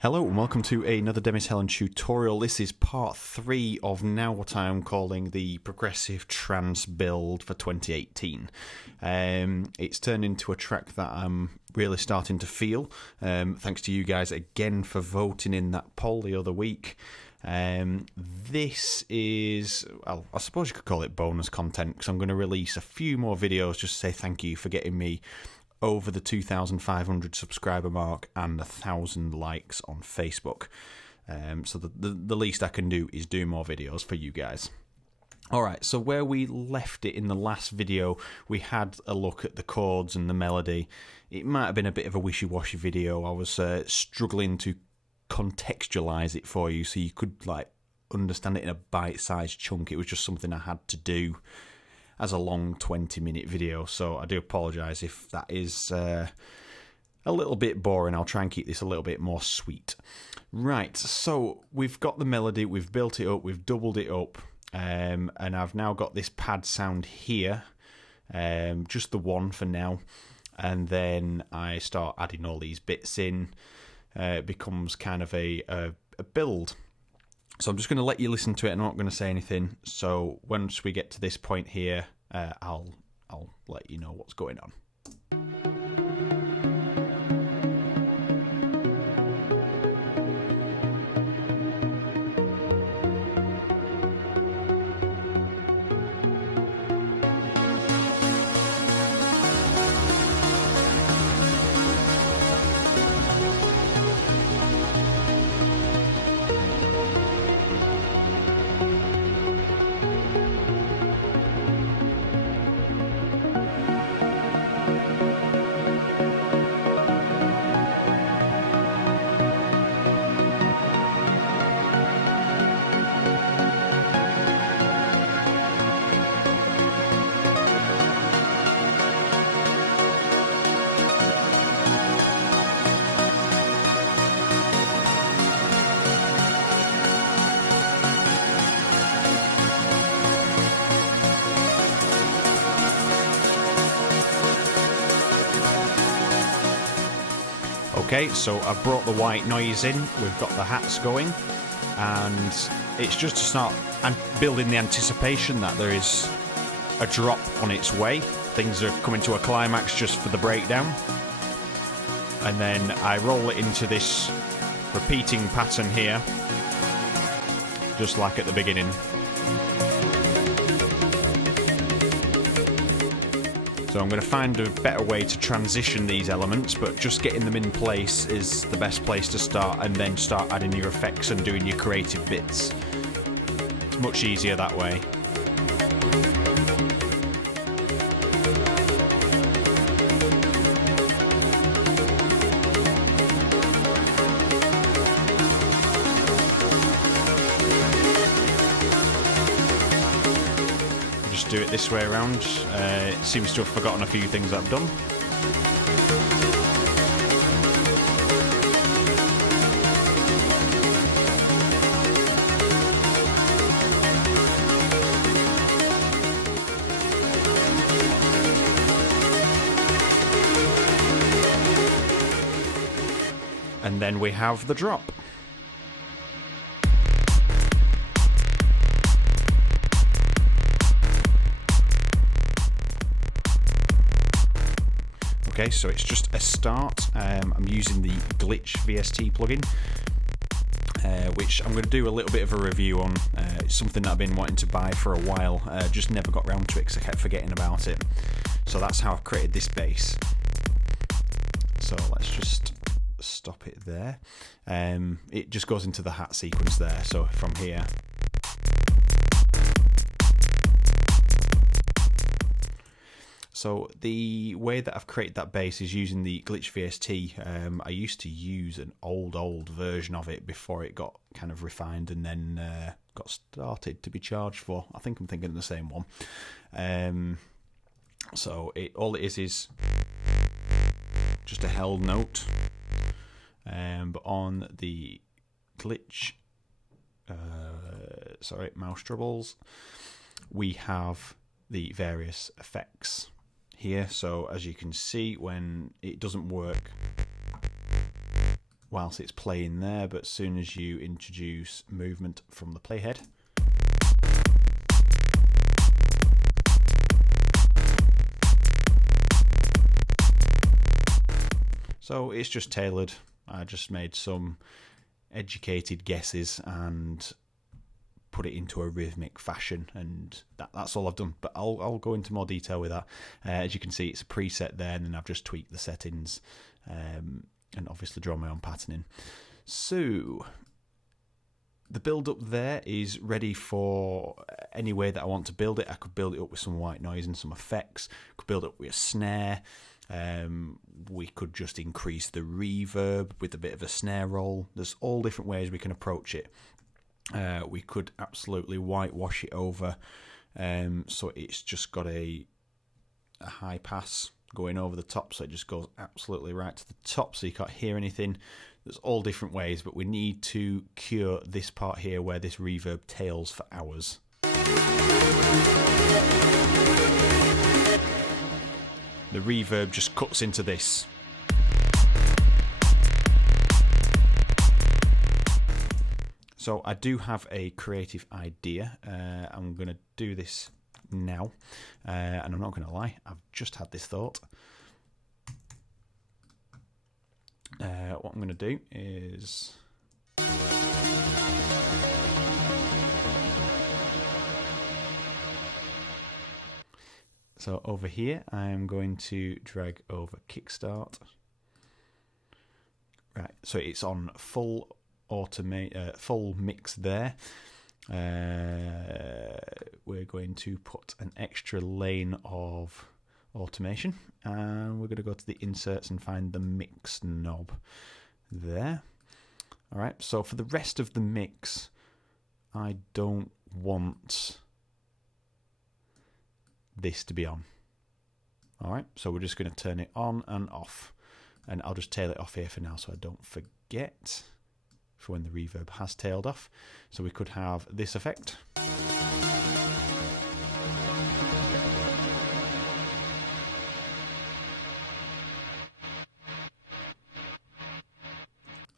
Hello and welcome to another Demis Hellen tutorial. This is part 3 of now what I am calling the progressive trance build for 2018. It's turned into a track that I'm really starting to feel. Thanks to you guys again for voting in that poll the other week. This is, well, I suppose you could call it bonus content because I'm going to release a few more videos just to say thank you for getting me over the 2,500 subscriber mark and 1,000 likes on Facebook. So the least I can do is do more videos for you guys. Alright, so where we left it in the last video, we had a look at the chords and the melody. It might have been a bit of a wishy-washy video. I was struggling to contextualize it for you so you could like understand it in a bite-sized chunk. It was just something I had to do as a long 20-minute video, so I do apologise if that is a little bit boring. I'll try and keep this a little bit more sweet. Right, so we've got the melody, we've built it up, we've doubled it up, and I've now got this pad sound here, just the one for now, and then I start adding all these bits in. It becomes kind of a build. So I'm just going to let you listen to it. I'm not going to say anything. So once we get to this point here, I'll let you know what's going on. Okay, so I've brought the white noise in, we've got the hats going, and it's just to start building the anticipation that there is a drop on its way. Things are coming to a climax just for the breakdown. And then I roll it into this repeating pattern here, just like at the beginning. So I'm going to find a better way to transition these elements, but just getting them in place is the best place to start, and then start adding your effects and doing your creative bits. It's much easier that way. Do it this way around. It seems to have forgotten a few things I've done. And then we have the drop. Okay, so it's just a start. I'm using the Glitch VST plugin, which I'm going to do a little bit of a review on. It's something that I've been wanting to buy for a while, just never got round to it because I kept forgetting about it. So that's how I've created this bass. So let's just stop it there. It just goes into the hat sequence there, so from here. So the way that I've created that bass is using the Glitch VST. I used to use an old version of it before it got kind of refined and then got started to be charged for. I think I'm thinking of the same one. So all it is just a held note. But on the Glitch, mouse troubles, we have the various effects here. So as you can see, when it doesn't work, whilst it's playing there, but as soon as you introduce movement from the playhead, so it's just tailored. I just made some educated guesses and put it into a rhythmic fashion, and that's all I've done. But I'll go into more detail with that. As you can see, it's a preset there, and then I've just tweaked the settings and obviously drawn my own patterning. So the build up there is ready for any way that I want to build it. I could build it up with some white noise and some effects. Could build it up with a snare. We could just increase the reverb with a bit of a snare roll. There's all different ways we can approach it. We could absolutely whitewash it over, so it's just got a high pass going over the top, so it just goes absolutely right to the top, so you can't hear anything. There's all different ways, but we need to cure this part here where this reverb tails for hours. The reverb just cuts into this. So I do have a creative idea. I'm going to do this now, and I'm not going to lie, I've just had this thought. What I'm going to do is so over here I'm going to drag over kickstart. Right, so it's on full full mix there. We're going to put an extra lane of automation, and we're going to go to the inserts and find the mix knob there. Alright, so for the rest of the mix, I don't want this to be on. Alright, so we're just going to turn it on and off, and I'll just tail it off here for now so I don't forget for when the reverb has tailed off. So we could have this effect.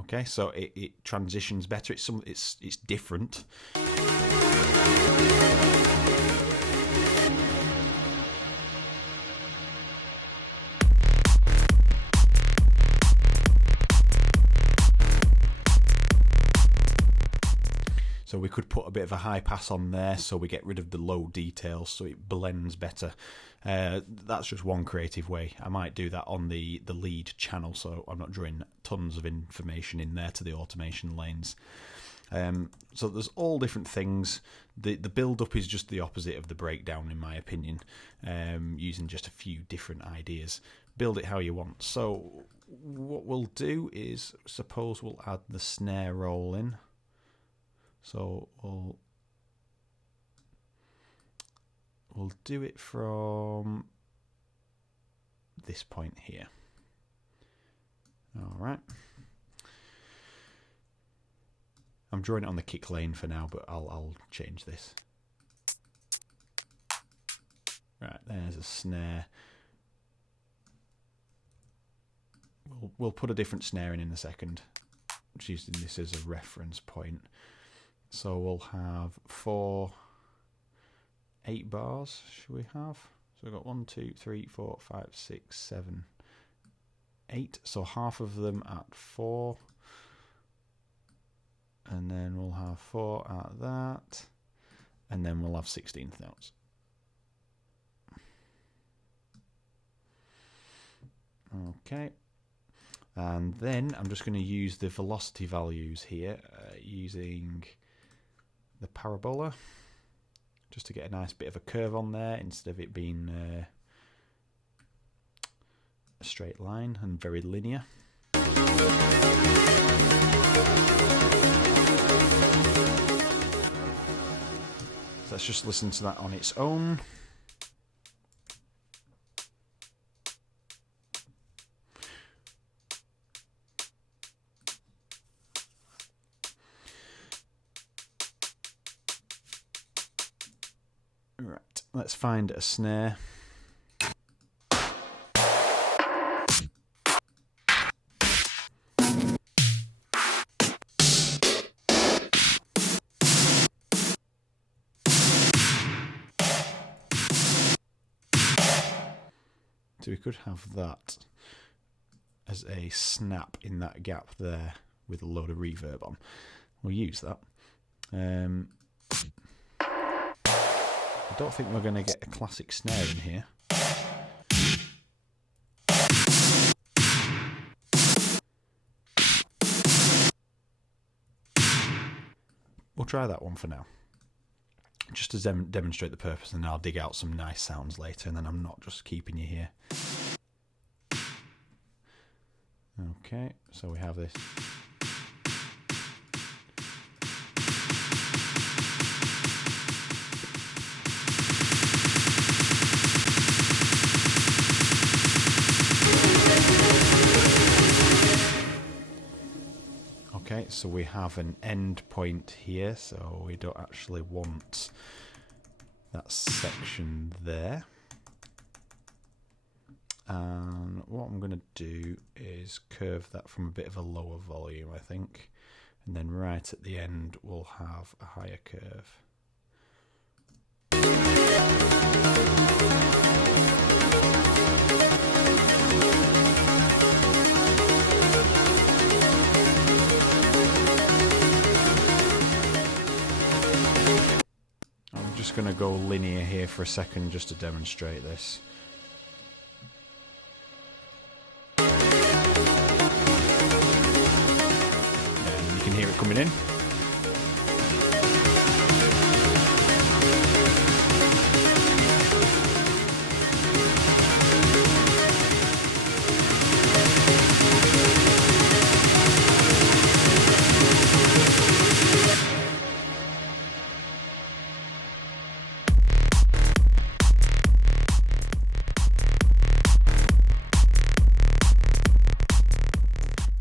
Okay, so it transitions better. It's different. So we could put a bit of a high pass on there, so we get rid of the low details, so it blends better. That's just one creative way. I might do that on the lead channel, so I'm not drawing tons of information in there to the automation lanes. So there's all different things. The build-up is just the opposite of the breakdown, in my opinion, using just a few different ideas. Build it how you want. So what we'll do is, suppose we'll add the snare roll in. So we'll do it from this point here. All right. I'm drawing it on the kick lane for now, but I'll change this. Right, there's a snare. We'll put a different snare in a second, just using this as a reference point. So we'll have 8 bars, should we have? So we've got 1, 2, 3, 4, 5, 6, 7, 8. So half of them at 4. And then we'll have 4 at that. And then we'll have 16th notes. Okay. And then I'm just going to use the velocity values here, using the parabola, just to get a nice bit of a curve on there instead of it being a straight line and very linear. So let's just listen to that on its own. Right, let's find a snare. So we could have that as a snap in that gap there with a load of reverb on. We'll use that. I don't think we're going to get a classic snare in here. We'll try that one for now, just to demonstrate the purpose, and then I'll dig out some nice sounds later, and then I'm not just keeping you here. Okay, so we have this. Okay, so we have an end point here, so we don't actually want that section there. And what I'm going to do is curve that from a bit of a lower volume, I think. And then right at the end, we'll have a higher curve. I'm just going to go linear here for a second just to demonstrate this. Hear it coming in.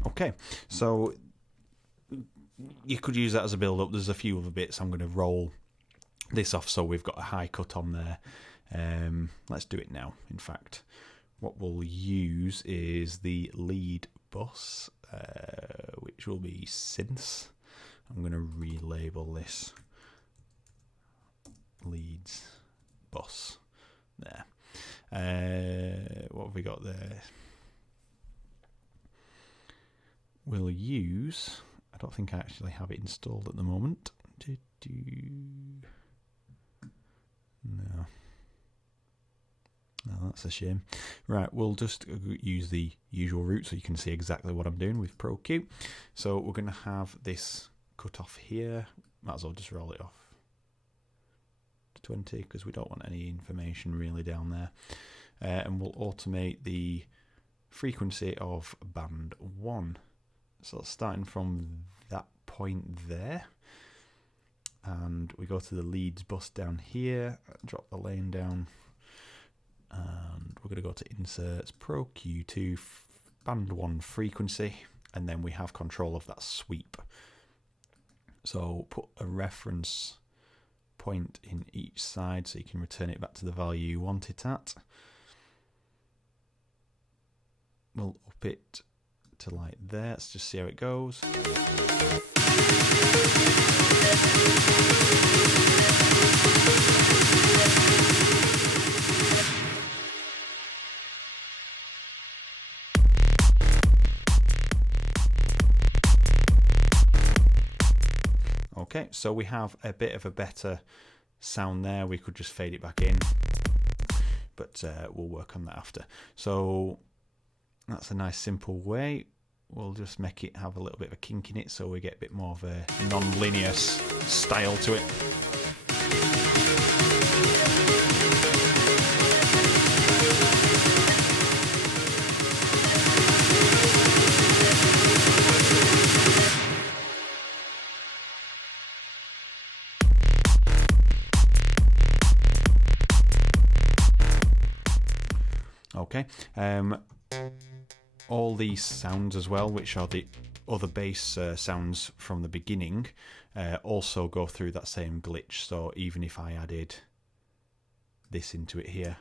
Okay, so you could use that as a build-up. There's a few other bits. I'm going to roll this off so we've got a high cut on there. Let's do it now, in fact. What we'll use is the lead bus, which will be synths. I'm going to relabel this leads bus. There. What have we got there? We'll use... I don't think I actually have it installed at the moment. No. No, that's a shame. Right, we'll just use the usual route so you can see exactly what I'm doing with Pro Q. So we're going to have this cut off here. Might as well just roll it off to 20 because we don't want any information really down there. And we'll automate the frequency of band 1. So starting from that point there, and we go to the leads bus down here, drop the lane down, and we're going to go to inserts, Pro Q2, band 1 frequency, and then we have control of that sweep. So put a reference point in each side so you can return it back to the value you want it at. We'll up it to like there. Let's just see how it goes. Okay, so we have a bit of a better sound there. We could just fade it back in, but we'll work on that after. So that's a nice simple way. We'll just make it have a little bit of a kink in it so we get a bit more of a non-linear style to it. Okay. All these sounds as well, which are the other bass sounds from the beginning, also go through that same glitch. So even if I added this into it here,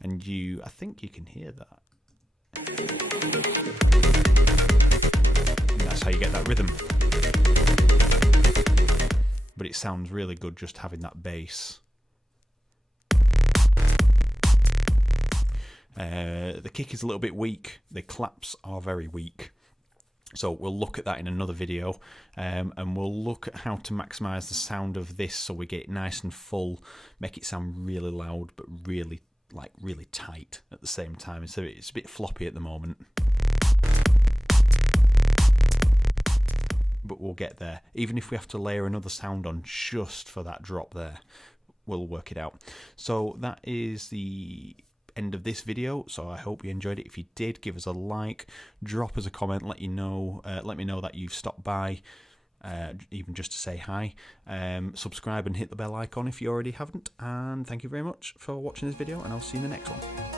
and I think you can hear that. And that's how you get that rhythm. But it sounds really good just having that bass The kick is a little bit weak, the claps are very weak. So we'll look at that in another video, and we'll look at how to maximise the sound of this so we get it nice and full, make it sound really loud but really tight at the same time. So it's a bit floppy at the moment, but we'll get there. Even if we have to layer another sound on just for that drop there, we'll work it out. So that is the end of this video, so I hope you enjoyed it. If you did, give us a like, drop us a comment, let me know that you've stopped by, even just to say hi. Subscribe and hit the bell icon if you already haven't, and thank you very much for watching this video, and I'll see you in the next one.